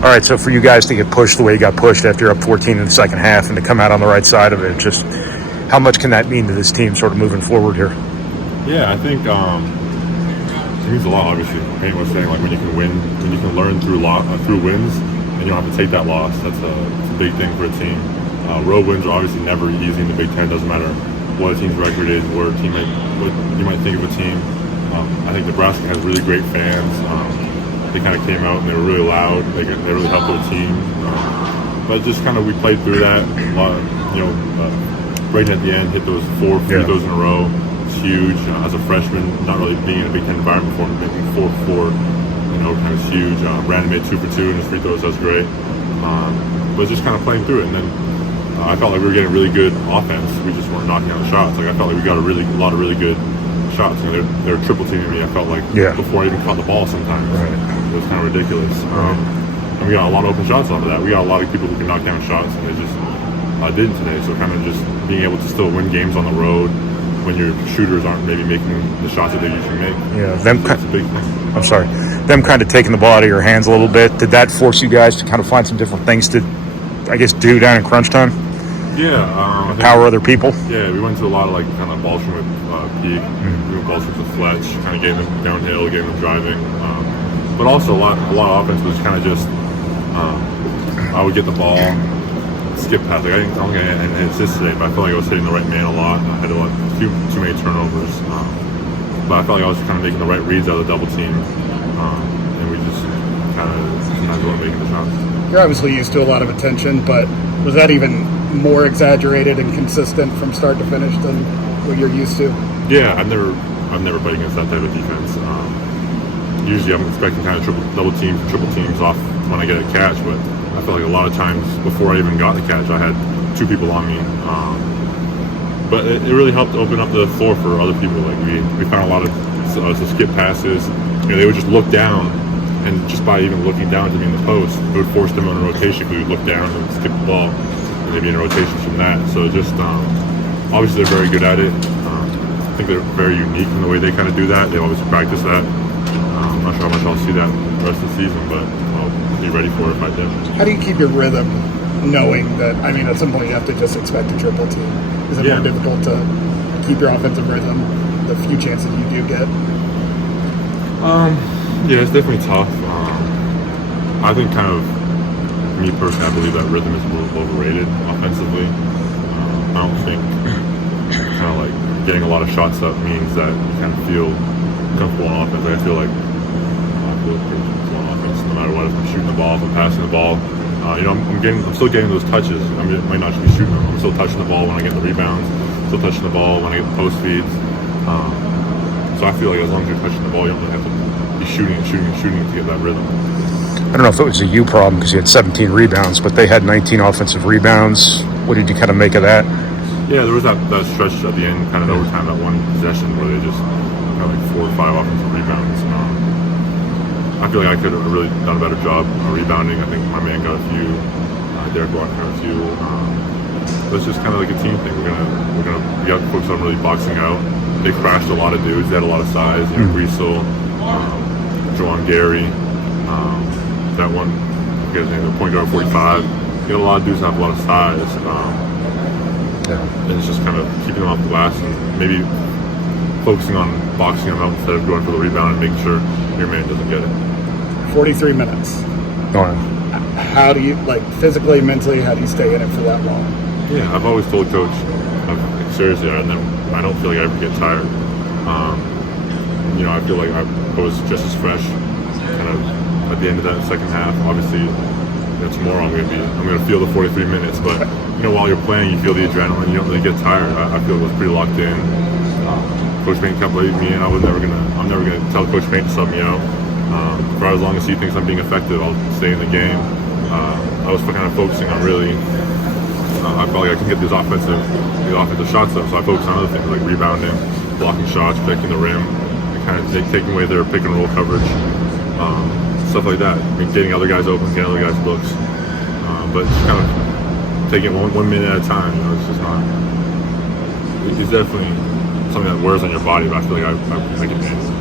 All right, so for you guys to get pushed the way you got pushed after you're up 14 in the second half and to come out on the right side of it, just how much can that mean to this team sort of moving forward here? Yeah, I think it means a lot, obviously. Payne was saying, like, when you can win, when you can learn through wins, and you don't have to take that loss, that's a big thing for a team. Road wins are obviously never easy in the Big Ten. Doesn't matter what a team's record is, what you might think of a team. I think Nebraska has really great fans. They kind of came out and they were really loud. They really helped their team. But just kind of we played through that. A lot of, Braden at the end hit those 4 free throws in a row. It's huge. As a freshman, not really being in a Big Ten environment before, making 4-4, kind of huge. Brandon made 2 for 2 in his free throws. That's great. But just kind of playing through it. And then I felt like we were getting really good offense. We just weren't knocking out shots. Like I felt like we got a lot of really good shots. They were triple teaming me. I felt like before I even caught the ball sometimes. Right. It was kind of ridiculous. And we got a lot of open shots off of that. We got a lot of people who can knock down shots, and they just didn't today. So kind of just being able to still win games on the road when your shooters aren't maybe making the shots that they usually make. Yeah, that's a big thing. I'm sorry. Them kind of taking the ball out of your hands a little bit. Did that force you guys to kind of find some different things to, I guess, do down in crunch time? Yeah. Power other people? Yeah, we went to a lot of kind of ball stream with Peak. We went ball streams with Fletch, kind of getting them downhill, getting them driving. But also a lot of offense was kind of just I would get the ball, skip past. Like I don't think I insist today, but I felt like I was hitting the right man a lot. I had too many turnovers. But I felt like I was kind of making the right reads out of the double team. And we just kind of sometimes weren't making the shots. You're obviously used to a lot of attention, but was that even more exaggerated and consistent from start to finish than what you're used to? Yeah, I've never played against that type of defense. Usually I'm expecting kind of triple teams off when I get a catch, but I feel like a lot of times before I even got the catch, I had 2 people on me. But it really helped open up the floor for other people. Like we found a lot of skip passes. They would just look down, and just by even looking down to me in the post, it would force them on a rotation. We would look down and skip the ball, and they'd be in rotations from that. So just obviously they're very good at it. I think they're very unique in the way they kind of do that. They always practice that. I'm not sure how much I'll see that the rest of the season, but I'll be ready for it if I do. How do you keep your rhythm knowing that, at some point you have to just expect a triple team? Is it more difficult to keep your offensive rhythm the few chances you do get? Yeah, it's definitely tough. I think kind of, me personally, I believe that rhythm is a little overrated offensively. I don't think kind of like getting a lot of shots up means that you kind of feel comfortable on offense. I feel like I feel pretty comfortable on offense no matter what. If I'm shooting the ball, if I'm passing the ball, I'm still getting those touches. I might not just be shooting them. I'm still touching the ball when I get the rebounds. Still touching the ball when I get the post feeds. So I feel like as long as you're touching the ball, you don't really have to be shooting to get that rhythm. I don't know if it was a you problem because you had 17 rebounds, but they had 19 offensive rebounds. What did you kind of make of that? Yeah, there was that stretch at the end, kind of overtime, that one possession where they just got like 4 or 5 offensive rebounds. I feel like I could have really done a better job rebounding. I think my man got a few. Derek Walker got a few. But it's just kind of like a team thing. We got folks on really boxing out. They crashed a lot of dudes. They had a lot of size. Greasel, Juwan Gary, that one. I forget his name. The point guard 45. You got a lot of dudes that have a lot of size. And it's just kind of keeping them off the glass and maybe focusing on boxing them out instead of going for the rebound and making sure your man doesn't get it. 43 minutes. Wow. How do you, physically, mentally, how do you stay in it for that long? Yeah, I've always told Coach, seriously, I don't feel like I ever get tired. I feel like I was just as fresh kind of at the end of that second half. Obviously, tomorrow I'm gonna feel the 43 minutes, but while you're playing, you feel the adrenaline. You don't really get tired. I feel it was pretty locked in. Coach Payne kept letting me in. I'm never gonna tell Coach Payne to sub me out. For as long as he thinks I'm being effective, I'll stay in the game. I was kind of focusing on really. I felt like I can get these offensive shots up, so I focused on other things like rebounding, blocking shots, protecting the rim, and kind of taking away their pick and roll coverage, stuff like that. Getting other guys open, getting other guys looks, but just kind of taking it one minute at a time. It's just not. It's definitely something that wears on your body, but I feel like I can handle it.